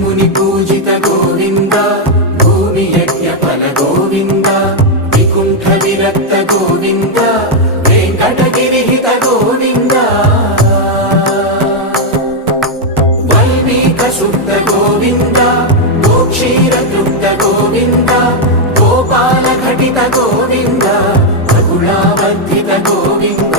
मुनि पूजित गोविन्द भूमि यज्ञ फल गोविन्द विकुण्ठ विरक्त गोविन्द वेङ्कटगिरिहित गोविन्द वल्मीक शुद्ध गोविन्द गोक्षीर तृप्त गोविन्द गोपाल घटित गोविन्द रघुणावर्धित गोविन्द